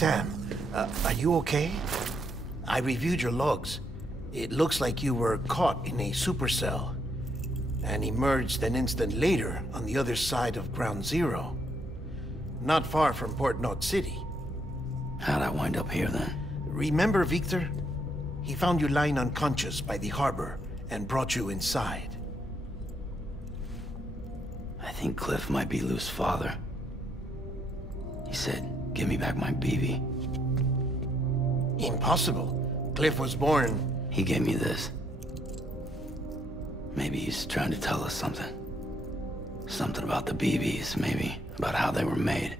Sam, are you okay? I reviewed your logs. It looks like you were caught in a supercell and emerged an instant later on the other side of Ground Zero. Not far from Port Knot City. How'd I wind up here then? Remember Victor? He found you lying unconscious by the harbor and brought you inside. I think Cliff might be Lou's father. He said, give me back my BB. Impossible. Cliff was born... He gave me this. Maybe he's trying to tell us something. Something about the BBs, maybe. About how they were made.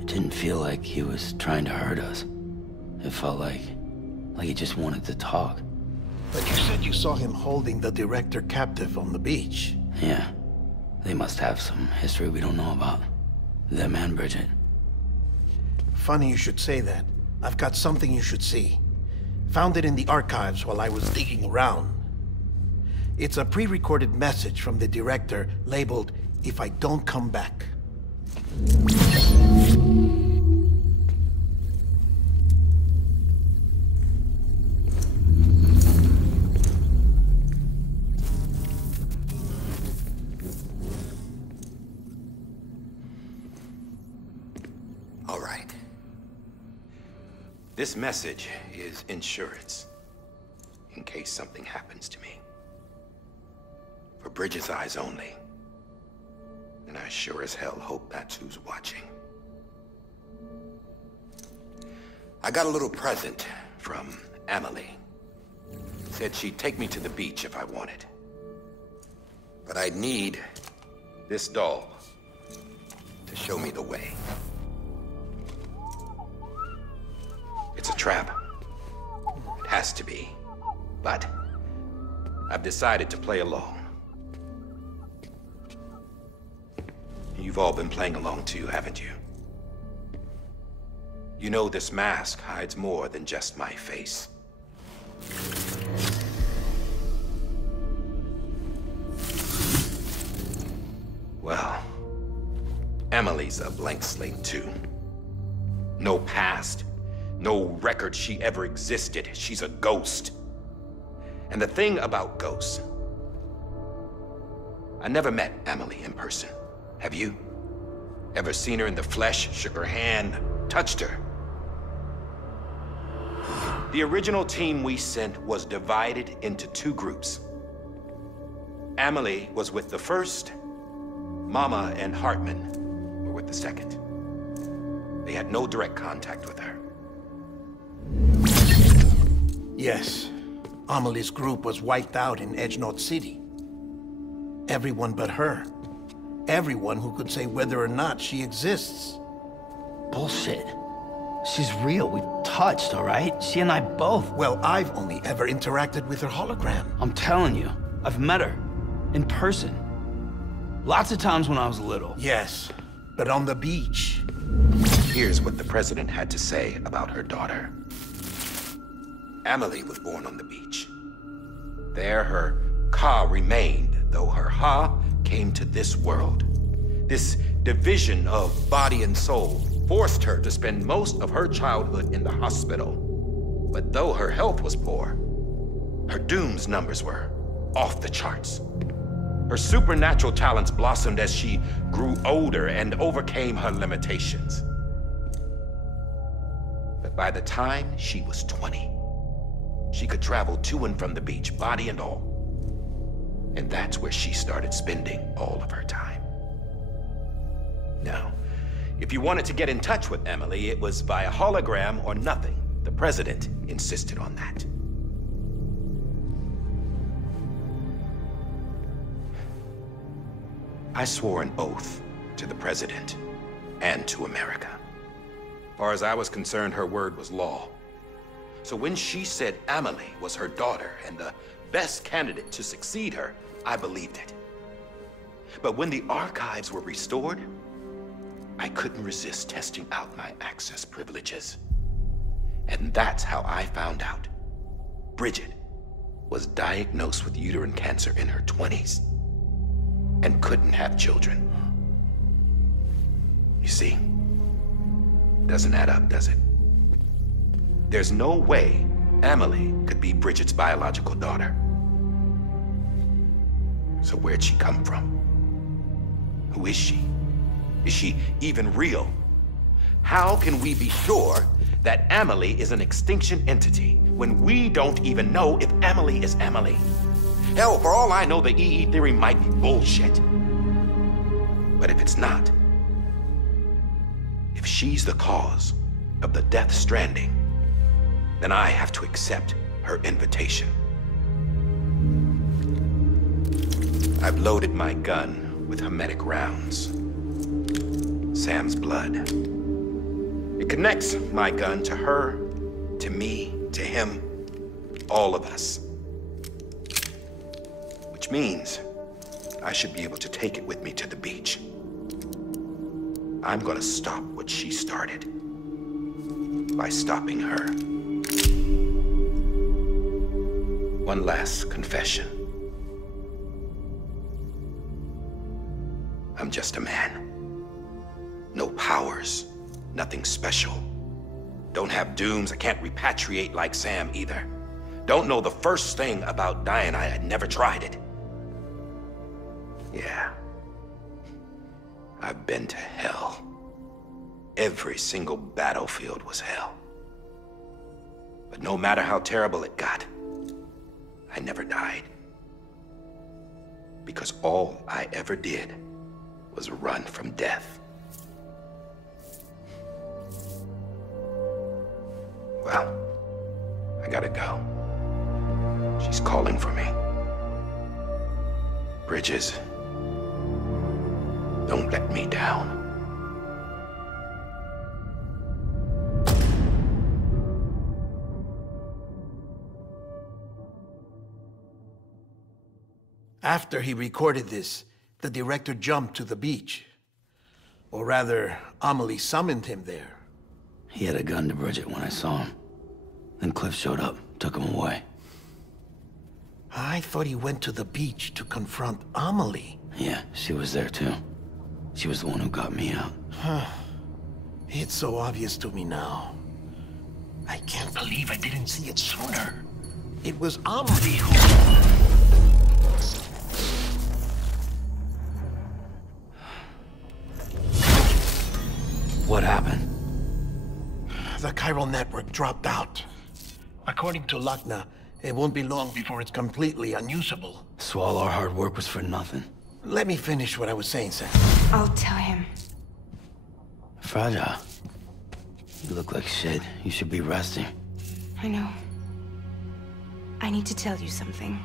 It didn't feel like he was trying to hurt us. It felt like he just wanted to talk. But you said you saw him holding the director captive on the beach. Yeah. They must have some history we don't know about. Them and Bridget. Funny you should say that. I've got something you should see. Found it in the archives while I was digging around. It's a pre-recorded message from the director labeled, "If I don't come back." All right. This message is insurance, in case something happens to me. For Bridget's eyes only. And I sure as hell hope that's who's watching. I got a little present from Emily. Said she'd take me to the beach if I wanted. But I'd need this doll to show me the way. It's a trap. It has to be. But I've decided to play along. You've all been playing along too, haven't you? You know this mask hides more than just my face. Well, Emily's a blank slate too. No past. No record she ever existed. She's a ghost. And the thing about ghosts, I never met Emily in person. Have you? Ever seen her in the flesh, shook her hand, touched her? The original team we sent was divided into two groups. Emily was with the first. Mama and Hartman were with the second. They had no direct contact with her. Yes. Amelie's group was wiped out in Edge Knot City. Everyone but her. Everyone who could say whether or not she exists. Bullshit. She's real. We've touched, all right? She and I both. Well, I've only ever interacted with her hologram. I'm telling you, I've met her. In person. Lots of times when I was little. Yes, but on the beach. Here's what the president had to say about her daughter. Emily was born on the beach. There her Ka remained, though her Ha came to this world. This division of body and soul forced her to spend most of her childhood in the hospital. But though her health was poor, her Doom's numbers were off the charts. Her supernatural talents blossomed as she grew older and overcame her limitations. But by the time she was 20, she could travel to and from the beach, body and all. And that's where she started spending all of her time. Now, if you wanted to get in touch with Emily, it was via hologram or nothing. The president insisted on that. I swore an oath to the president and to America. As far as I was concerned, her word was law. So when she said Emily was her daughter and the best candidate to succeed her, I believed it. But when the archives were restored, I couldn't resist testing out my access privileges. And that's how I found out Bridget was diagnosed with uterine cancer in her 20s. and couldn't have children. You see, doesn't add up, does it? There's no way Amelie could be Bridget's biological daughter. So where'd she come from? Who is she? Is she even real? How can we be sure that Amelie is an extinction entity when we don't even know if Amelie is Amelie? Hell, for all I know, the EE theory might be bullshit. But if it's not, if she's the cause of the death stranding, then I have to accept her invitation. I've loaded my gun with hermetic rounds. Sam's blood. It connects my gun to her, to me, to him, all of us. Which means I should be able to take it with me to the beach. I'm gonna stop what she started by stopping her. One last confession. I'm just a man. No powers, nothing special. Don't have dooms, I can't repatriate like Sam either. Don't know the first thing about dying, I had never tried it. Yeah. I've been to hell. Every single battlefield was hell. But no matter how terrible it got, I never died. Because all I ever did was run from death. Well, I gotta go. She's calling for me. Bridges, don't let me down. After he recorded this, the director jumped to the beach. Or rather, Amelie summoned him there. He had a gun to Bridget when I saw him. Then Cliff showed up, took him away. I thought he went to the beach to confront Amelie. Yeah, she was there too. She was the one who got me out. It's so obvious to me now. I can't believe I didn't see it sooner. It was Amelie who... What happened? The chiral network dropped out. According to Lachna, it won't be long before it's completely unusable. So all our hard work was for nothing. Let me finish what I was saying, Sam. I'll tell him. Fragile. You look like shit. You should be resting. I know. I need to tell you something.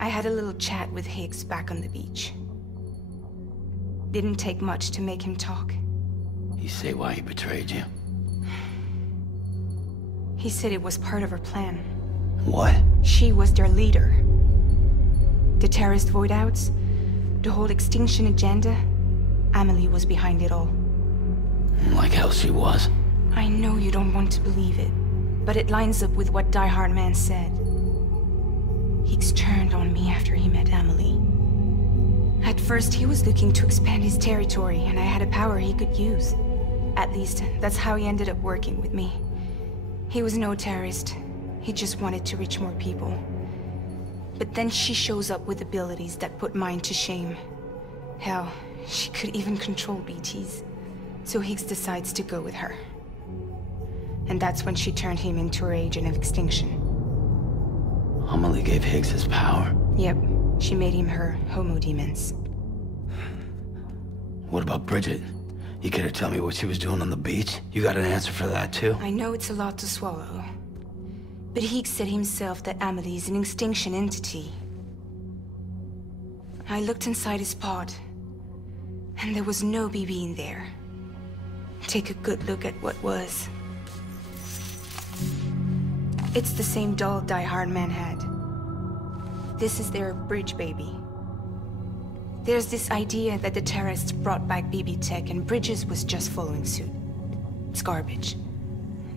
I had a little chat with Higgs back on the beach. Didn't take much to make him talk. You say why he betrayed you? He said it was part of her plan. What? She was their leader. The terrorist voidouts, the whole extinction agenda, Amelie was behind it all. Like hell she was. I know you don't want to believe it, but it lines up with what Die Hard Man said. Higgs turned on me after he met Amelie. At first, he was looking to expand his territory, and I had a power he could use. At least, that's how he ended up working with me. He was no terrorist. He just wanted to reach more people. But then she shows up with abilities that put mine to shame. Hell, she could even control BTs. So Higgs decides to go with her. And that's when she turned him into her agent of extinction. Amelie gave Higgs his power. Yep, she made him her Homo Demons. What about Bridget? You care to tell me what she was doing on the beach? You got an answer for that too? I know it's a lot to swallow. But Higgs said himself that Amelie is an extinction entity. I looked inside his pod, and there was no BB in there. Take a good look at what was. It's the same doll Die Hard Man had. This is their bridge baby. There's this idea that the terrorists brought back BB tech and Bridges was just following suit. It's garbage.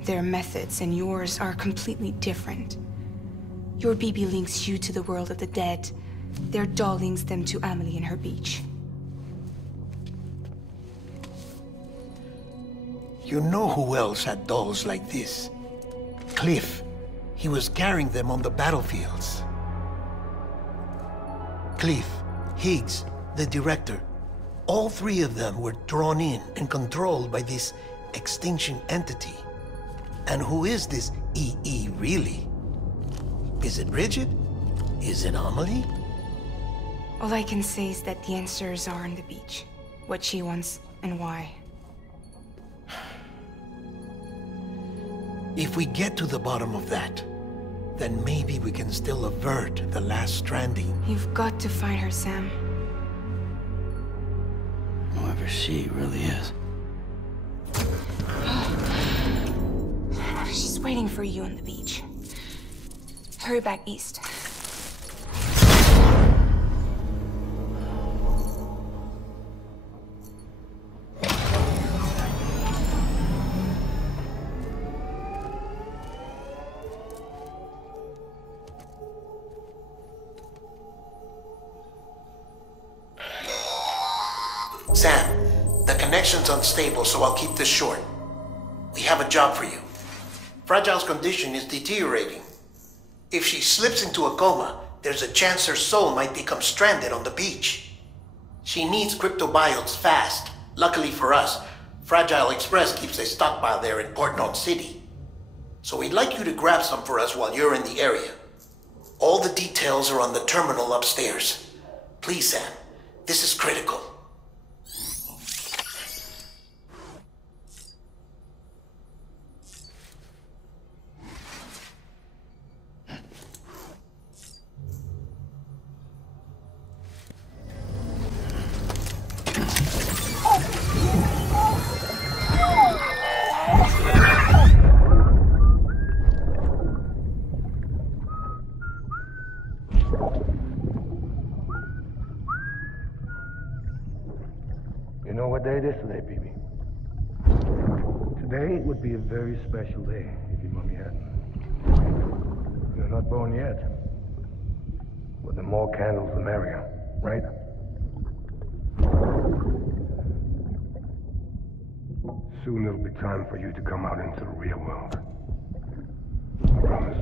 Their methods and yours are completely different. Your BB links you to the world of the dead, Their doll links them to Amelie and her beach. You know who else had dolls like this? Cliff. He was carrying them on the battlefields. Cliff, Higgs, the director. All three of them were drawn in and controlled by this extinction entity. And who is this EE really? Is it Bridget? Is it Amelie? All I can say is that the answers are on the beach. What she wants and why. If we get to the bottom of that, then maybe we can still avert the last stranding. You've got to find her, Sam. Whoever she really is. She's waiting for you on the beach. Hurry back east. Sam, the connection's unstable, so I'll keep this short. We have a job for you. Fragile's condition is deteriorating. If she slips into a coma, there's a chance her soul might become stranded on the beach. She needs cryptobiotes fast. Luckily for us, Fragile Express keeps a stockpile there in Port Knot City. So we'd like you to grab some for us while you're in the area. All the details are on the terminal upstairs. Please, Sam, this is critical. You know what day it is today, BB? Today would be a very special day if your mommy hadn't. You're not born yet. But the more candles, the merrier, right? Soon it'll be time for you to come out into the real world. I promise.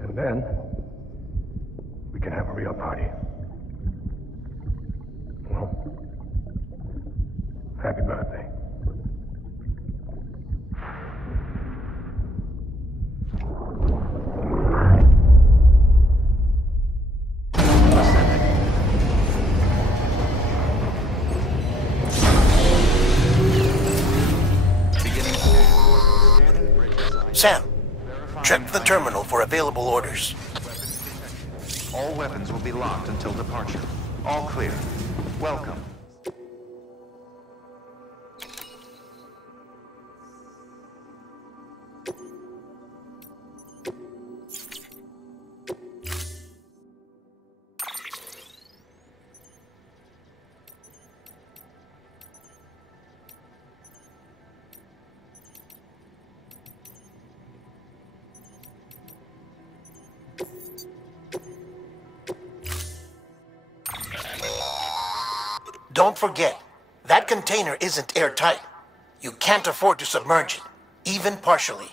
And then, we can have a real party. Well, happy birthday. Sam, check the terminal for available orders. All weapons will be locked until departure. All clear. Welcome. Don't forget, that container isn't airtight. You can't afford to submerge it, even partially.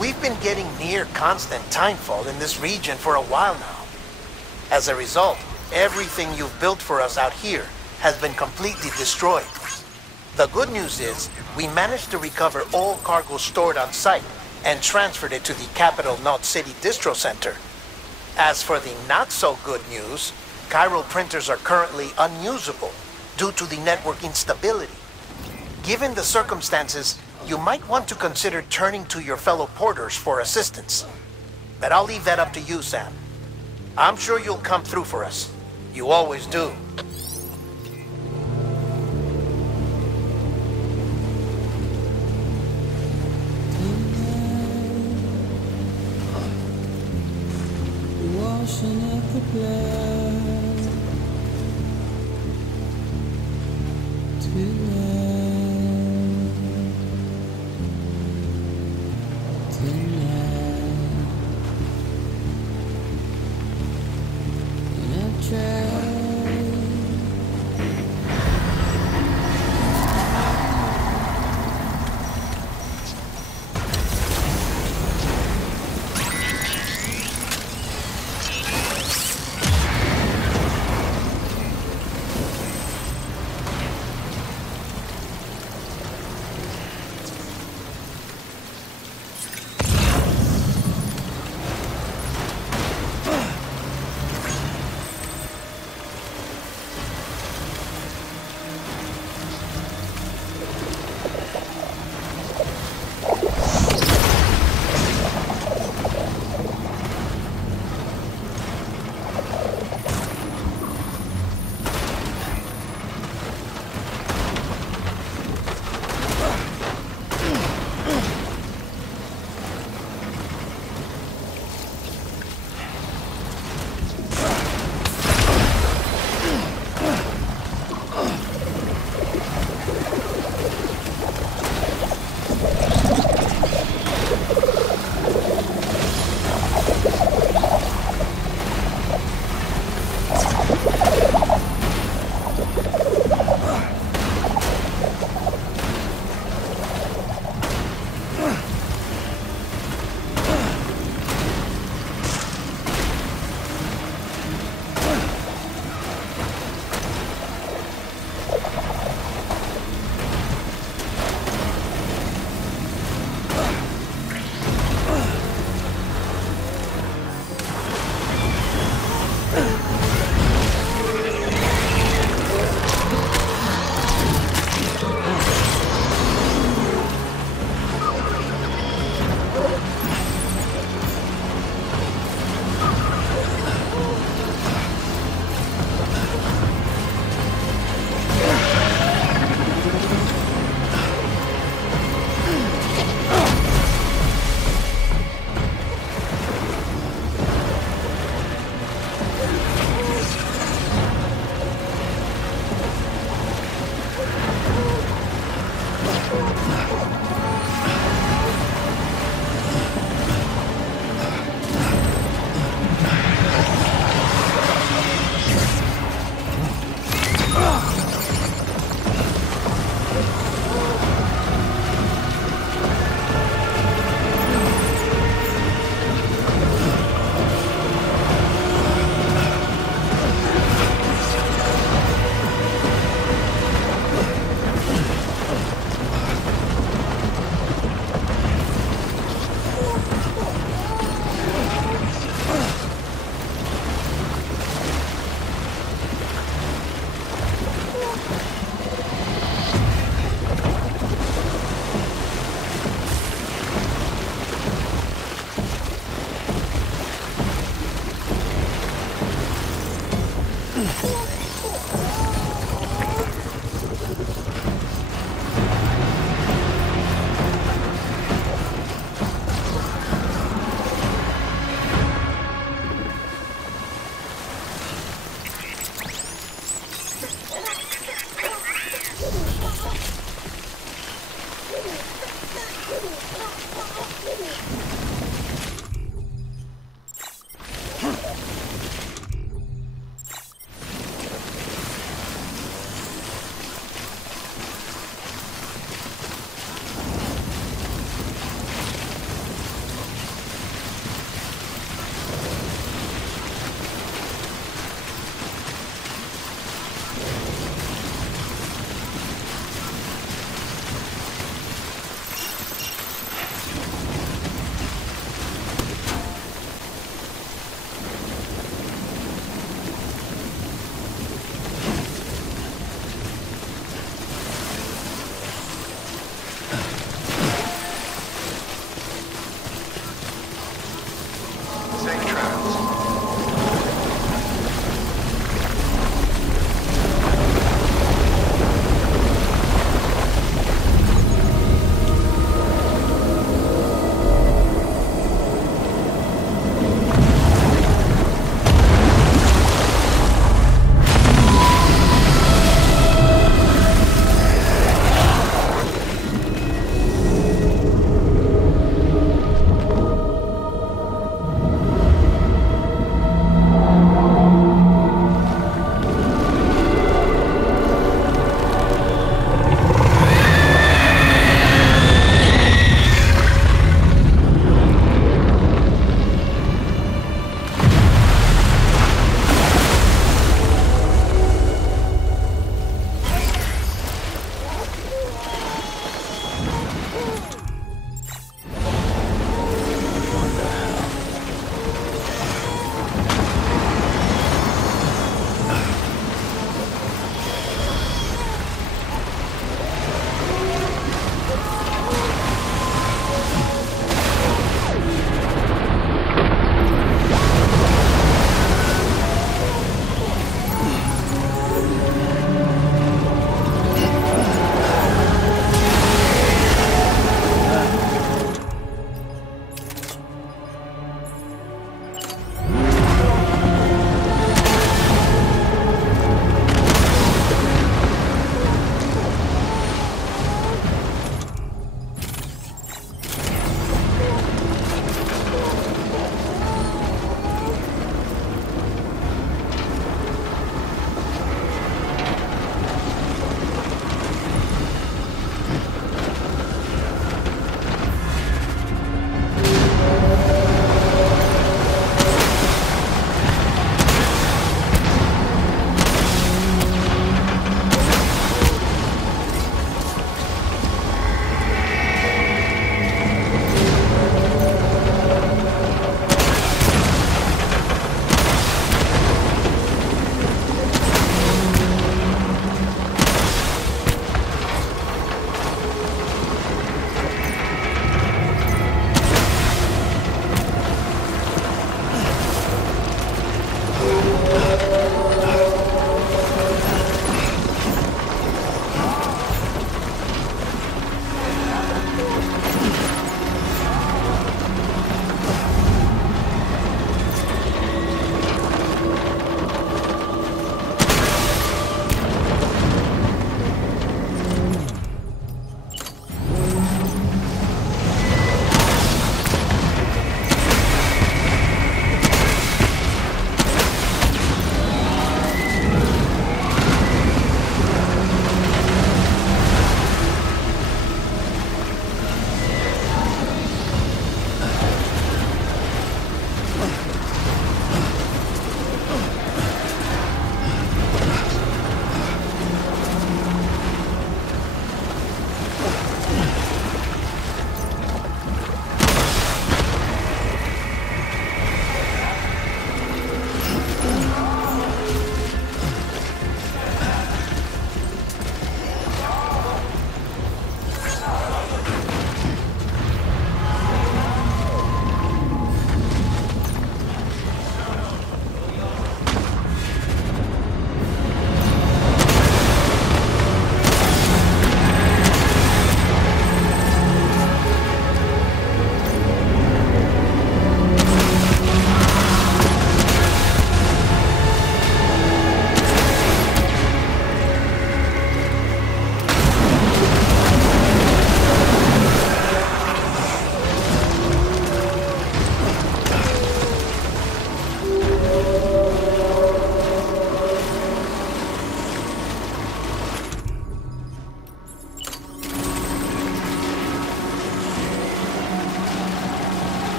We've been getting near constant timefall in this region for a while now. As a result, everything you've built for us out here has been completely destroyed. The good news is, we managed to recover all cargo stored on site and transferred it to the Capital Knot City Distro Center. As for the not-so-good news, chiral printers are currently unusable due to the network instability. Given the circumstances, you might want to consider turning to your fellow porters for assistance. But I'll leave that up to you, Sam. I'm sure you'll come through for us. You always do. Washing up the blood tonight, and I've tried.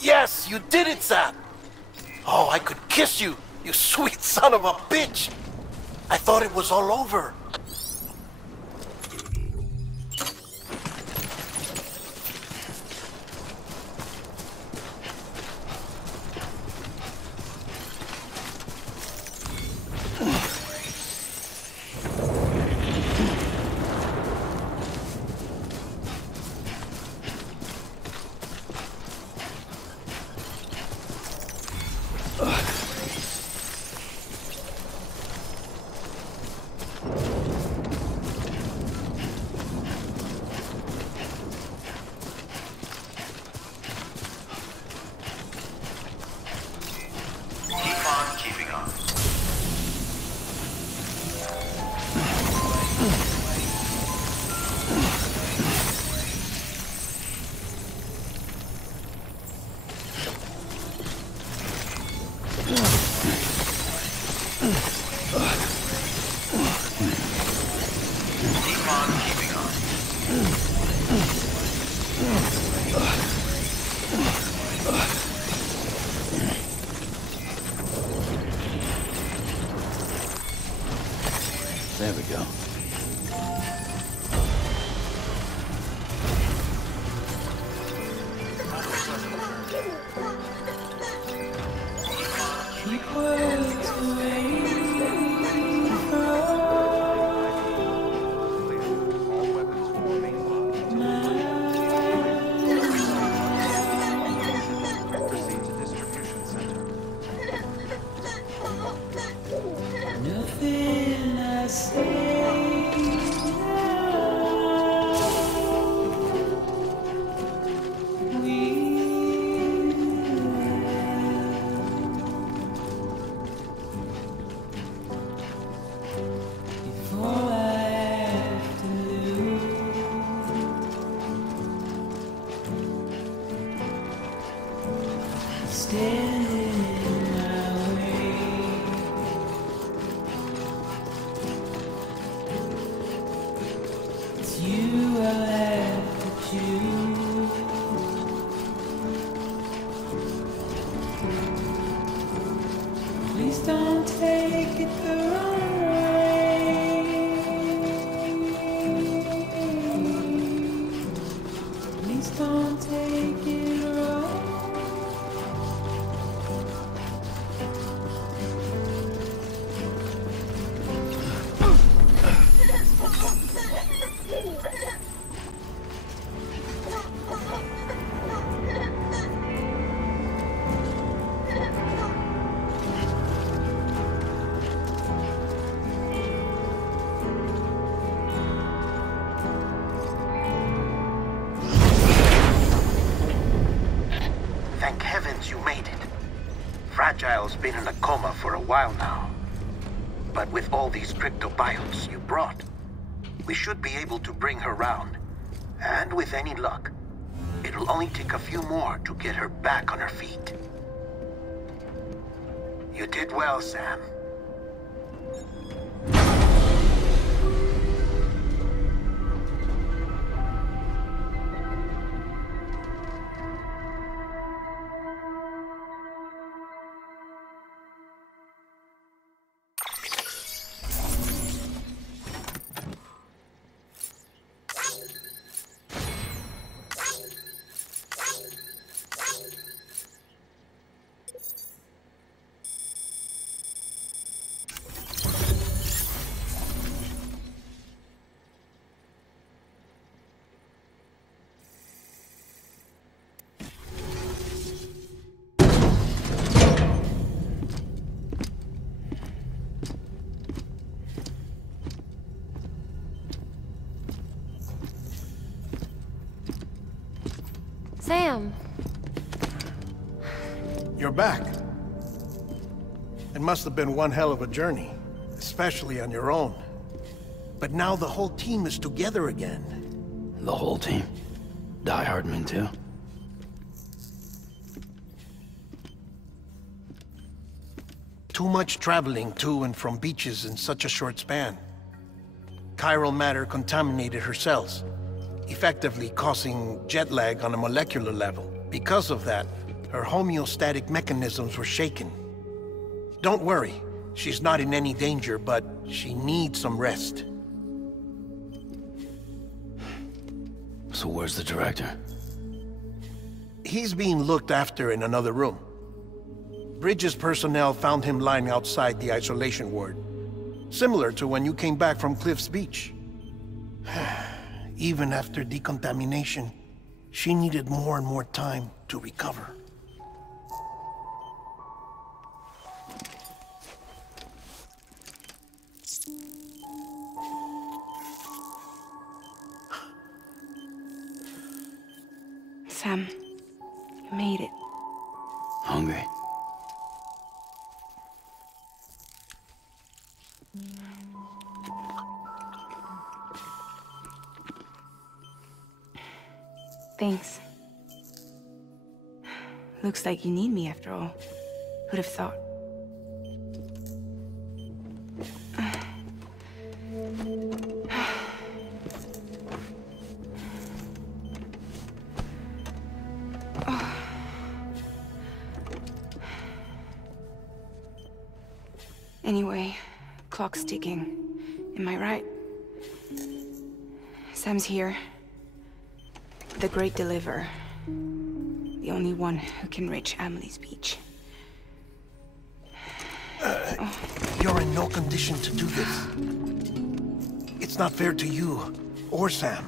Yes, you did it, Sam! Oh, I could kiss you, you sweet son of a bitch! I thought it was all over. There we go. Proceed to distribution center. Nothing I say. Please don't take it the wrong way. Please don't take it wrong. Thank heavens you made it. Fragile's been in a coma for a while now. But with all these cryptobiotes you brought, we should be able to bring her round. And with any luck, it'll only take a few more to get her back on her feet. You did well, Sam. Sam! You're back. It must have been one hell of a journey, especially on your own. But now the whole team is together again. The whole team? Die Hardman too? Too much traveling to and from beaches in such a short span. Chiral matter contaminated her cells, effectively causing jet lag on a molecular level. Because of that, her homeostatic mechanisms were shaken. Don't worry, she's not in any danger, but she needs some rest. So where's the director? He's being looked after in another room. Bridges personnel found him lying outside the isolation ward. Similar to when you came back from Cliff's Beach. Even after decontamination, she needed more and more time to recover. Sam, you made it. Hungry? Thanks. Looks like you need me after all. Who'd have thought? Anyway, clock's ticking. Am I right? Sam's here. The Great Deliverer. The only one who can reach Amelie's Beach. You're in no condition to do this. It's not fair to you, or Sam.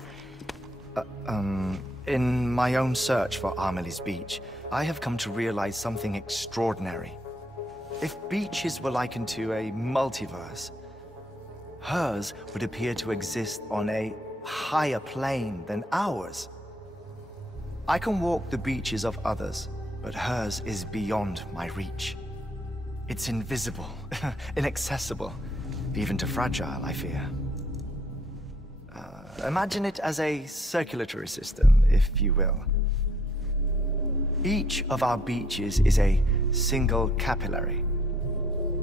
In my own search for Amelie's Beach, I have come to realize something extraordinary. If beaches were likened to a multiverse, hers would appear to exist on a higher plane than ours. I can walk the beaches of others, but hers is beyond my reach. It's invisible, inaccessible, even to fragile, I fear. Imagine it as a circulatory system, if you will. Each of our beaches is a single capillary,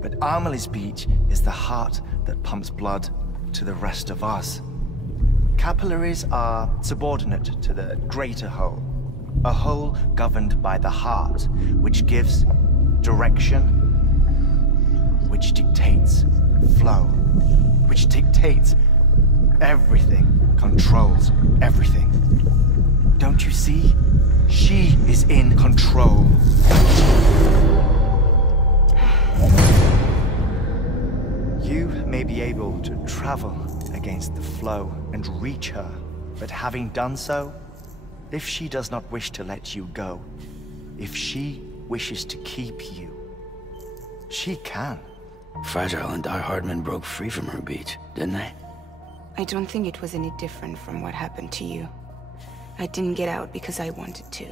but Amelie's Beach is the heart that pumps blood to the rest of us. Capillaries are subordinate to the greater whole, a whole governed by the heart, which gives direction, which dictates flow, which dictates everything, controls everything. Don't you see? She is in control. You may be able to travel against the flow and reach her, but having done so, if she does not wish to let you go, if she wishes to keep you, she can. Fragile and Die Hardman broke free from her beach, didn't they? I don't think it was any different from what happened to you. I didn't get out because I wanted to.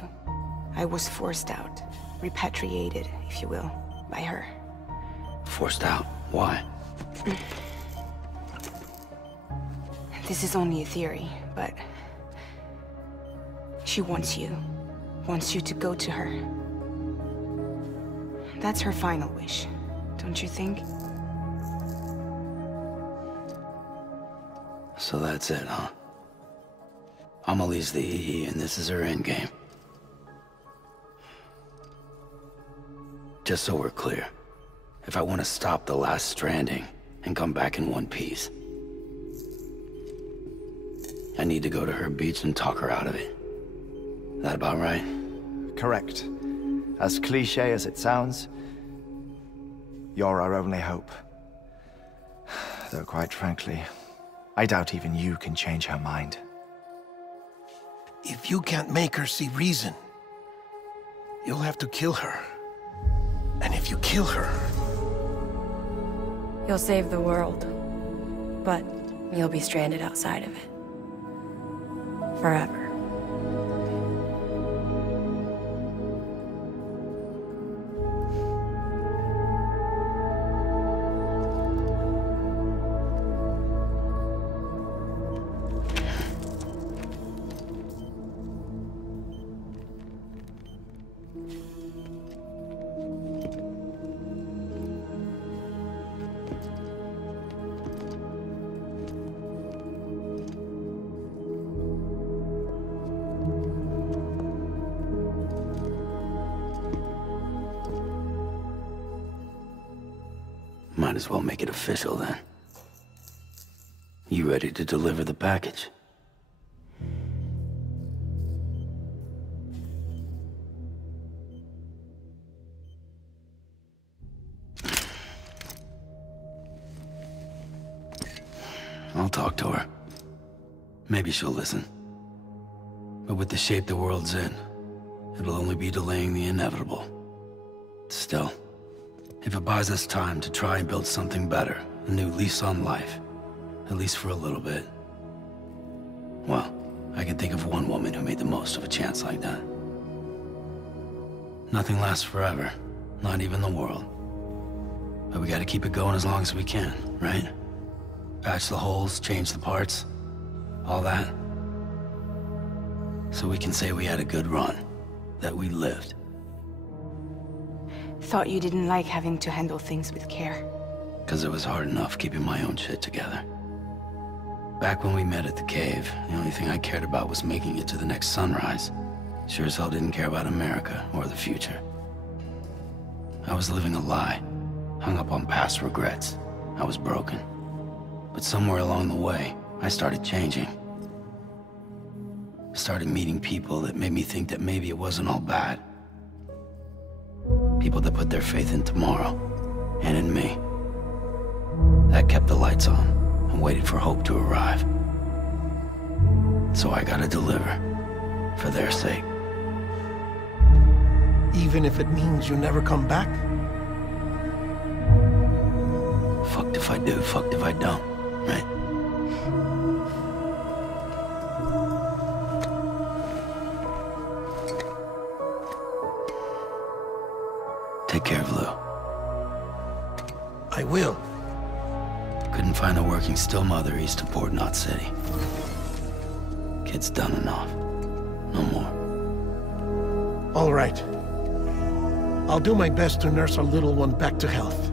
I was forced out. Repatriated, if you will, by her. Forced out? Why? This is only a theory, but... she wants you. Wants you to go to her. That's her final wish, don't you think? So that's it, huh? Amelie's the EE, and this is her endgame. Just so we're clear, if I want to stop the last Stranding and come back in one piece, I need to go to her beach and talk her out of it. That about right? Correct. As cliché as it sounds, you're our only hope. Though quite frankly, I doubt even you can change her mind. If you can't make her see reason, you'll have to kill her. And if you kill her... You'll save the world, but you'll be stranded outside of it. Forever. Might as well make it official then. You ready to deliver the package? I'll talk to her. Maybe she'll listen. But with the shape the world's in, it'll only be delaying the inevitable. Still, if it buys us time to try and build something better, a new lease on life, at least for a little bit, well, I can think of one woman who made the most of a chance like that. Nothing lasts forever, not even the world. But we gotta keep it going as long as we can, right? Patch the holes, change the parts, all that. So we can say we had a good run, that we lived. Thought you didn't like having to handle things with care. 'Cause it was hard enough keeping my own shit together. Back when we met at the cave, the only thing I cared about was making it to the next sunrise. Sure as hell didn't care about America or the future. I was living a lie, hung up on past regrets. I was broken. But somewhere along the way, I started changing. Started meeting people that made me think that maybe it wasn't all bad. People that put their faith in tomorrow, and in me. That kept the lights on, and waited for hope to arrive. So I gotta deliver, for their sake. Even if it means you never come back? Fucked if I do, fucked if I don't, right? Take care of Lou. I will. Couldn't find a working still mother east of Port Knot City. Kid's done enough. No more. All right. I'll do my best to nurse our little one back to health.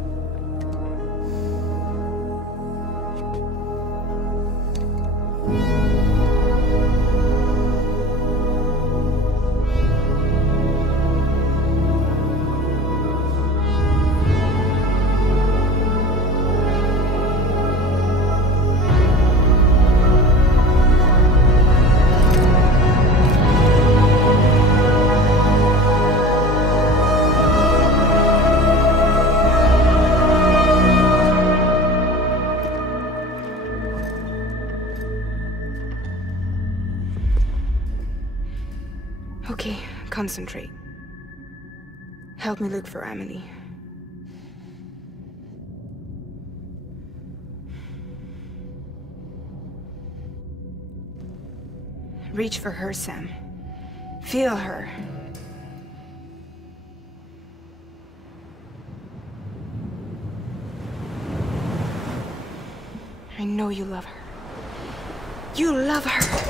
Okay, concentrate. Help me look for Emily. Reach for her, Sam. Feel her. I know you love her. You love her!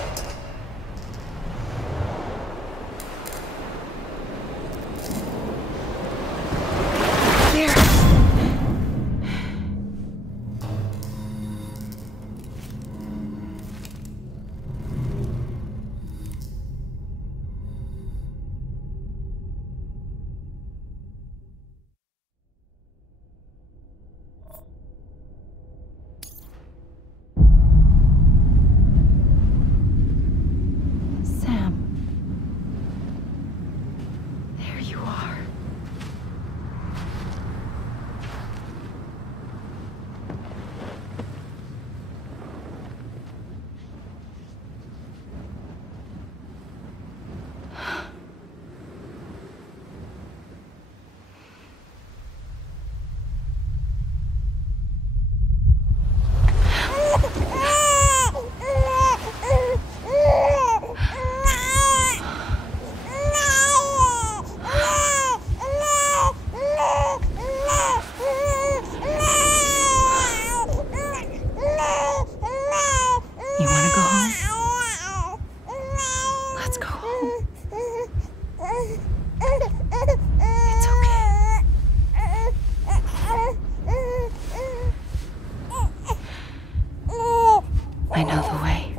I know the way.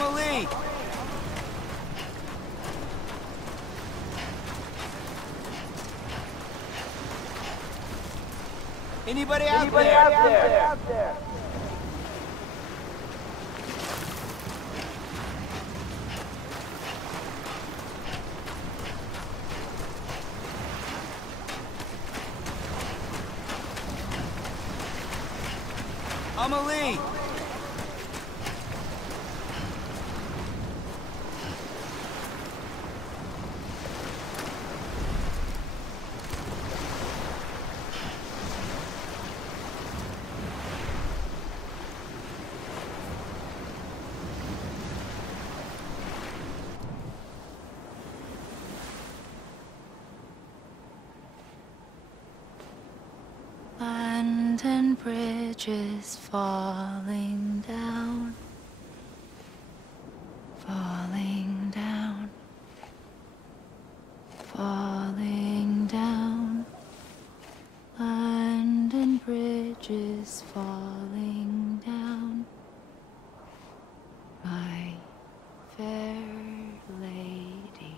Amelie! Anybody out there? Amelie! Land and bridges falling down, falling down, falling down. Land and bridges falling down, my fair lady.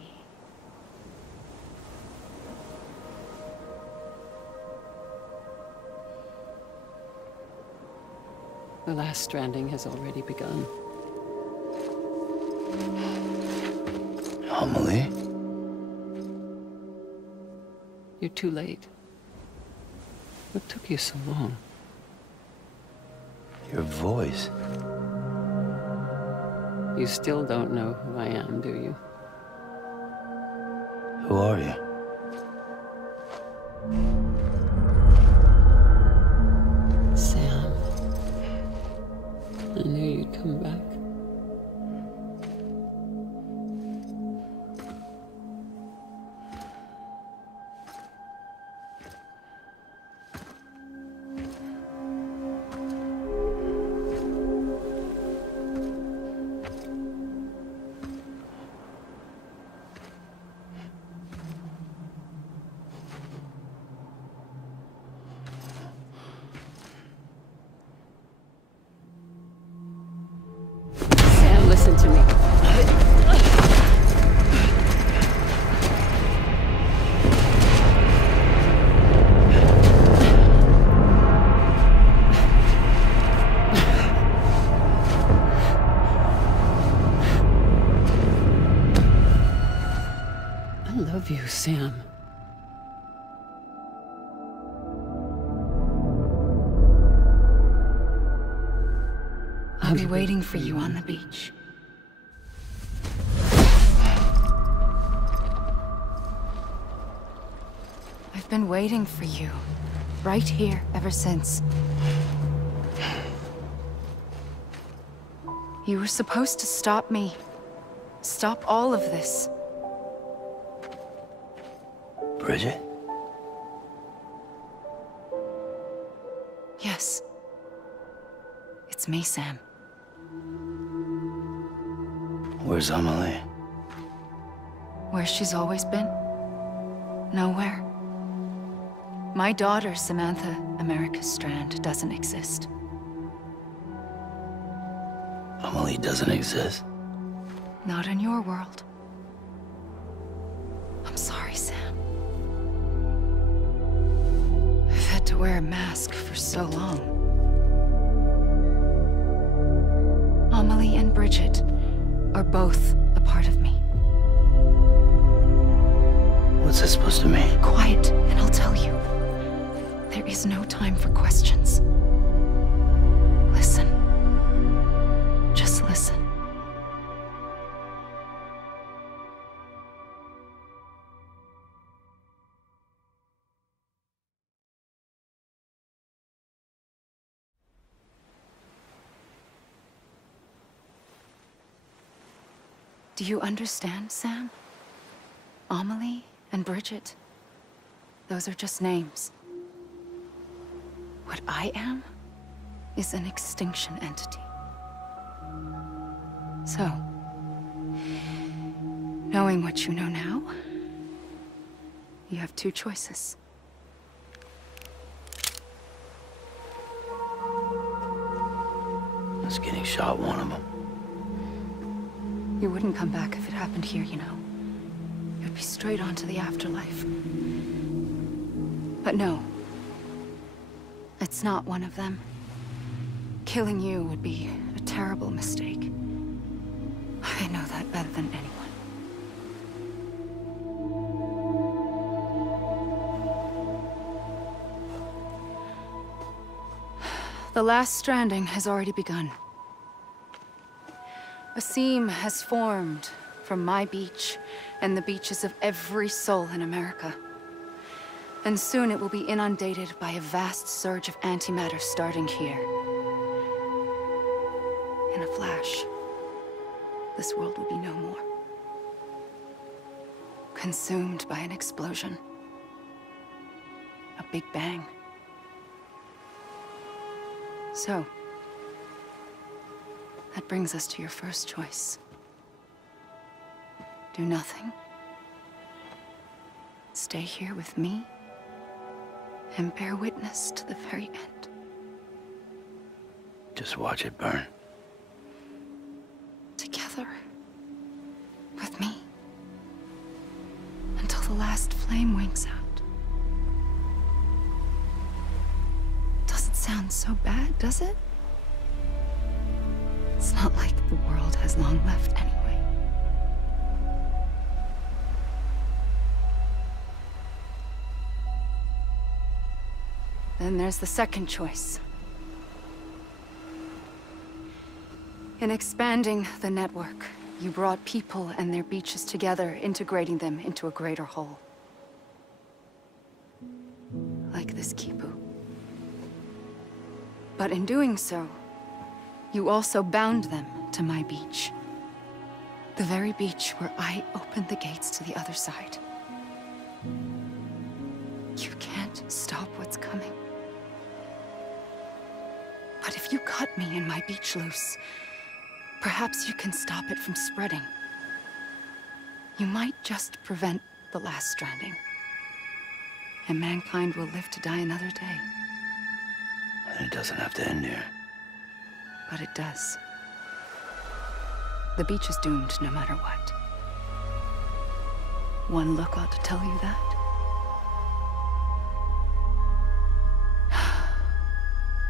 The last stranding has already begun. Amelie? You're too late. What took you so long? Your voice. You still don't know who I am, do you? Who are you? Sam. I knew you'd come back. Sam, listen to me. I love you, Sam. I'll be waiting for you on the beach. I've been waiting for you, right here, ever since. You were supposed to stop me. Stop all of this. Bridget? Yes. It's me, Sam. Where's Amelie? Where she's always been. Nowhere. My daughter, Samantha America Strand, doesn't exist. Amelie doesn't exist. Not in your world. I'm sorry, Sam. I've had to wear a mask for so long. Amelie and Bridget are both a part of me. What's that supposed to mean? Quiet, and I'll tell you. There is no time for questions. Listen. Just listen. Do you understand, Sam? Amelie and Bridget, those are just names. What I am is an extinction entity. So, knowing what you know now, you have two choices. Is getting shot one of them? You wouldn't come back if it happened here, you know. You'd be straight on to the afterlife. But no. It's not one of them. Killing you would be a terrible mistake. I know that better than anyone. The last stranding has already begun. A seam has formed from my beach and the beaches of every soul in America. And soon it will be inundated by a vast surge of antimatter starting here. In a flash, this world will be no more. Consumed by an explosion. A big bang. So, that brings us to your first choice. Do nothing. Stay here with me and bear witness to the very end. Just watch it burn. Together. With me. Until the last flame winks out. Doesn't sound so bad, does it? It's not like the world has long left anyway. Then there's the second choice. In expanding the network, you brought people and their beaches together, integrating them into a greater whole. Like this Kipu. But in doing so, you also bound them to my beach. The very beach where I opened the gates to the other side. You can't stop what's coming. But if you cut me and my beach loose, perhaps you can stop it from spreading. You might just prevent the last stranding. And mankind will live to die another day. And it doesn't have to end here. But it does. The beach is doomed no matter what. One look ought to tell you that.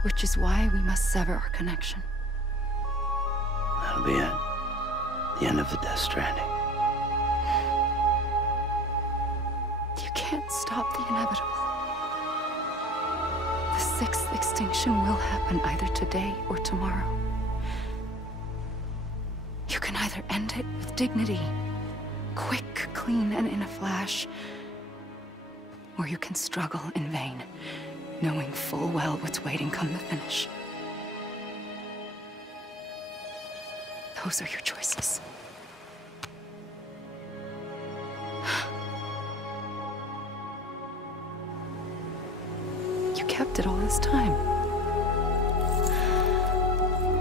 Which is why we must sever our connection. That'll be it. The end of the Death Stranding. You can't stop the inevitable. The sixth extinction will happen either today or tomorrow. You can either end it with dignity, quick, clean, and in a flash, or you can struggle in vain, knowing full well what's waiting come the finish. Those are your choices. You kept it all this time.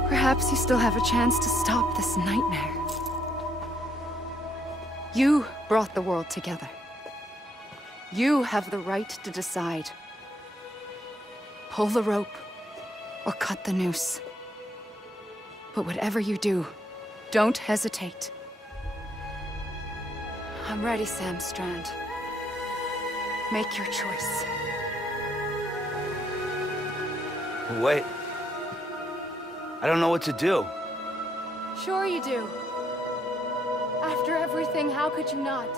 Perhaps you still have a chance to stop this nightmare. You brought the world together. You have the right to decide. Pull the rope, or cut the noose. But whatever you do, don't hesitate. I'm ready, Sam Strand. Make your choice. Wait. I don't know what to do. Sure you do. After everything, how could you not?